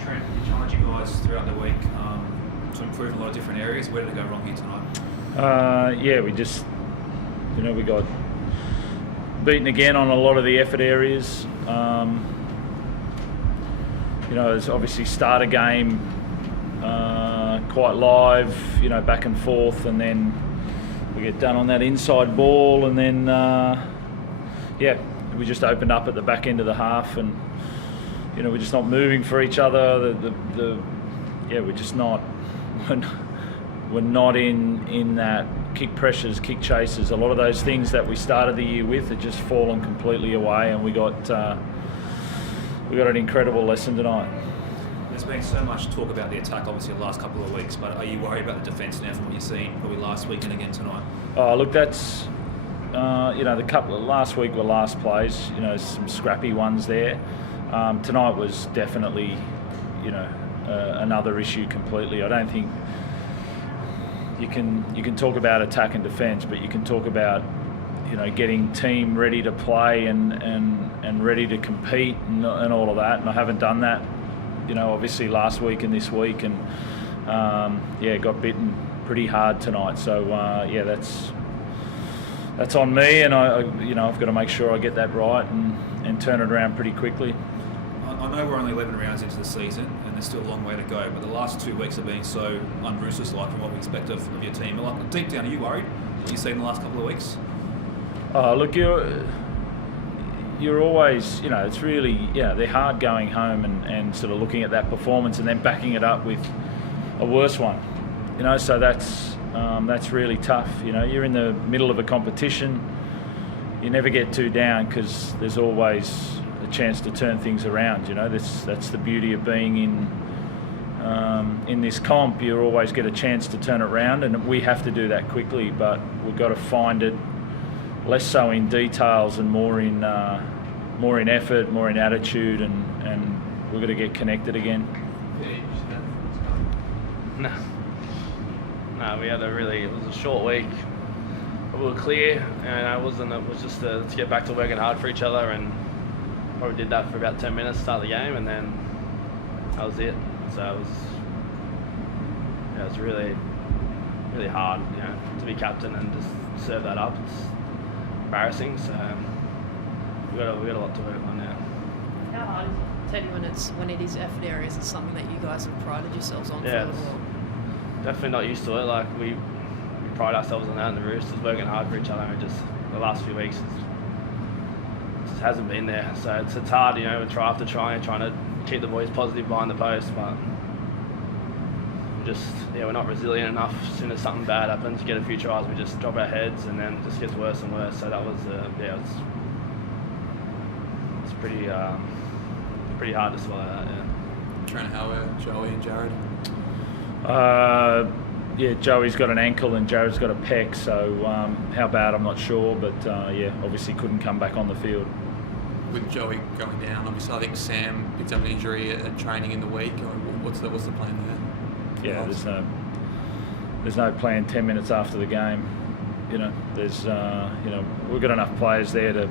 Trent, you challenged you guys throughout the week to improve in a lot of different areas. Where did it go wrong here tonight? We just, we got beaten again on a lot of the effort areas. It's obviously start a game quite live, back and forth, and then we get done on that inside ball, and then we just opened up at the back end of the half, and we're just not moving for each other. We're just not. We're not in that kick pressures, kick chases. A lot of those things that we started the year with have just fallen completely away, and we got an incredible lesson tonight. There's been so much talk about the attack, obviously, the last couple of weeks, but are you worried about the defence now from what you've seen probably last week and again tonight? Oh, look, that's the couple of last week were last plays. Some scrappy ones there. Tonight was definitely, another issue completely. I don't think you can talk about attack and defence, but you can talk about getting team ready to play and ready to compete and all of that. And I haven't done that, obviously last week and this week, and got bitten pretty hard tonight. So that's on me, and I've got to make sure I get that right and turn it around pretty quickly. I know we're only 11 rounds into the season and there's still a long way to go, but the last 2 weeks have been so un-Roosters-like from what we expect of your team. Deep down, are you worried what you've seen in the last couple of weeks? Look, you're always, it's really, they're hard going home and sort of looking at that performance and then backing it up with a worse one. So that's really tough. You're in the middle of a competition. You never get too down because there's always a chance to turn things around. That's the beauty of being in this comp. You always get a chance to turn it around, and we have to do that quickly. But we've got to find it less so in details and more in effort, more in attitude, and we've got to get connected again. No, it was a short week. We were clear, and it was just to get back to working hard for each other, and probably did that for about 10 minutes to start the game, and then that was it. So it was really, really hard, to be captain and just serve that up. It's embarrassing. So we got a lot to work on now. How hard is it, Teddy, when it is effort areas? It's something that you guys have prided yourselves on for a while. Definitely not used to it. Like we pride ourselves on that in the Roosters, working hard for each other, and just the last few weeks it just hasn't been there. So it's hard, we try after trying to keep the boys positive behind the post, but we're not resilient enough. As soon as something bad happens, get a few tries, we just drop our heads, and then it just gets worse and worse. So that was it's pretty hard to swallow that. Trent, how are Joey and Jared? Joey's got an ankle and Jared's got a pec, so how bad I'm not sure, but obviously couldn't come back on the field. With Joey going down, obviously I think Sam picked up an injury at training in the week. What's the plan there? Yeah, there's no plan 10 minutes after the game. We've got enough players there to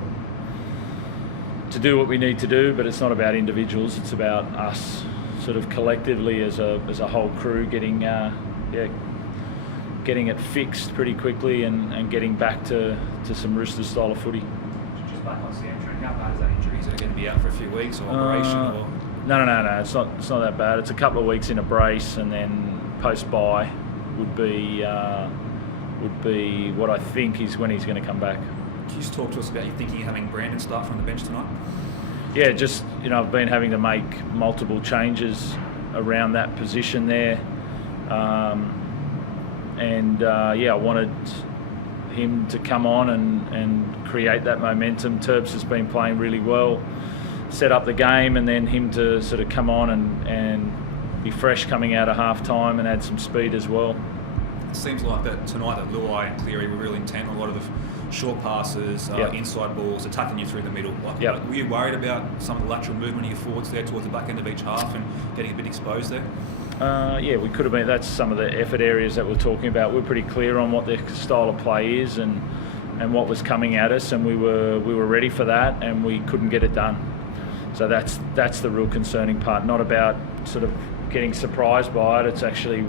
do what we need to do, but it's not about individuals, it's about us sort of collectively as a whole crew getting it fixed pretty quickly and getting back to some Roosters style of footy. Just back on Sam, Trent, how bad is that injury? Is it going to be out for a few weeks or operation? Or? No. It's not that bad. It's a couple of weeks in a brace, and then post-bye would be what I think is when he's going to come back. Can you just talk to us about your thinking of having Brandon start from the bench tonight? Yeah, just I've been having to make multiple changes around that position there, I wanted him to come on and create that momentum. Terps has been playing really well, set up the game, and then him to sort of come on and be fresh coming out of half time and add some speed as well. It seems like that tonight that Luai and Cleary were really intent on a lot of the short passes, inside balls, attacking you through the middle. Were you worried about some of the lateral movement of your forwards there towards the back end of each half and getting a bit exposed there? We could have been. That's some of the effort areas that we're talking about. We're pretty clear on what their style of play is and what was coming at us, and we were ready for that, and we couldn't get it done. So that's the real concerning part. Not about sort of getting surprised by it. It's actually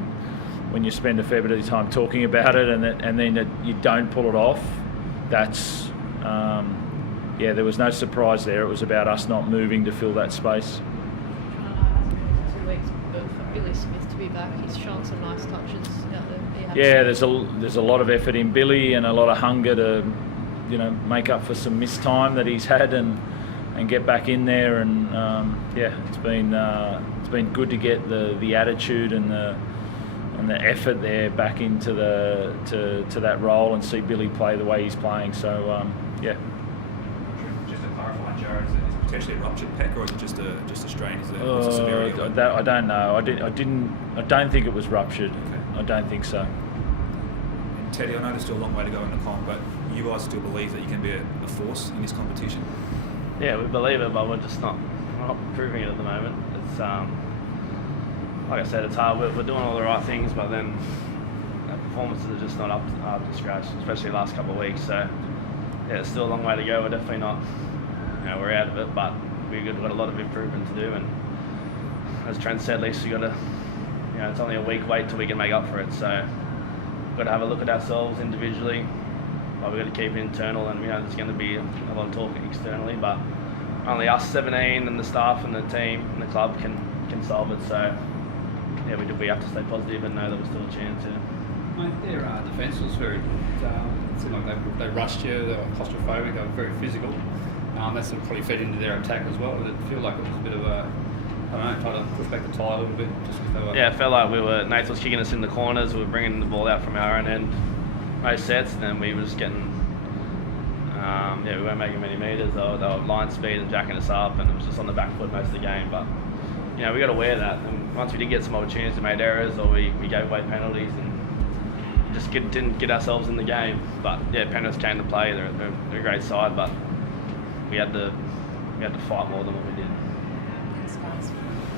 when you spend a fair bit of time talking about it and then you don't pull it off. That's there was no surprise there. It was about us not moving to fill that space. 2 weeks for Billy Smith to be back. He's shown some nice touches out there. Yeah, there's a lot of effort in Billy and a lot of hunger to make up for some missed time that he's had and get back in there. And it's been good to get the attitude and the effort there back into to that role and see Billy play the way he's playing. So Just to clarify, Jared, is it potentially a ruptured pec or is it just a strain? What's the severity of it? I don't know. I don't think it was ruptured. Okay. I don't think so. And Teddy, I know there's still a long way to go in the comp, but you guys still believe that you can be a force in this competition? Yeah, we believe it, but we're not proving it at the moment. It's like I said, it's hard. We're doing all the right things, but then our performances are just not up to scratch, especially the last couple of weeks. So yeah, it's still a long way to go. We're definitely not, we're out of it, but we've got a lot of improvement to do. And as Trent said, at least we got to, it's only a week wait till we can make up for it. So we've got to have a look at ourselves individually. But we've got to keep it internal, and there's going to be a lot of talk externally, but only us 17 and the staff and the team and the club can solve it. So yeah, we have to stay positive and know that we're still a chance. Mate, their defence was very. It seemed like they rushed you. They were claustrophobic. They were very physical. That's probably fed into their attack as well. Did it feel like it was a bit of a, trying to push back the tie a little bit? Just because they were. Yeah, it felt like Nath was kicking us in the corners. We were bringing the ball out from our own end most sets, and then we were just getting. We weren't making many metres. They were line speed and jacking us up, and it was just on the back foot most of the game. But we got to wear that. And once we did get some opportunities, we made errors or we gave away penalties and just didn't get ourselves in the game. But yeah, Penrith came to play. They're a great side, but we had to fight more than what we did.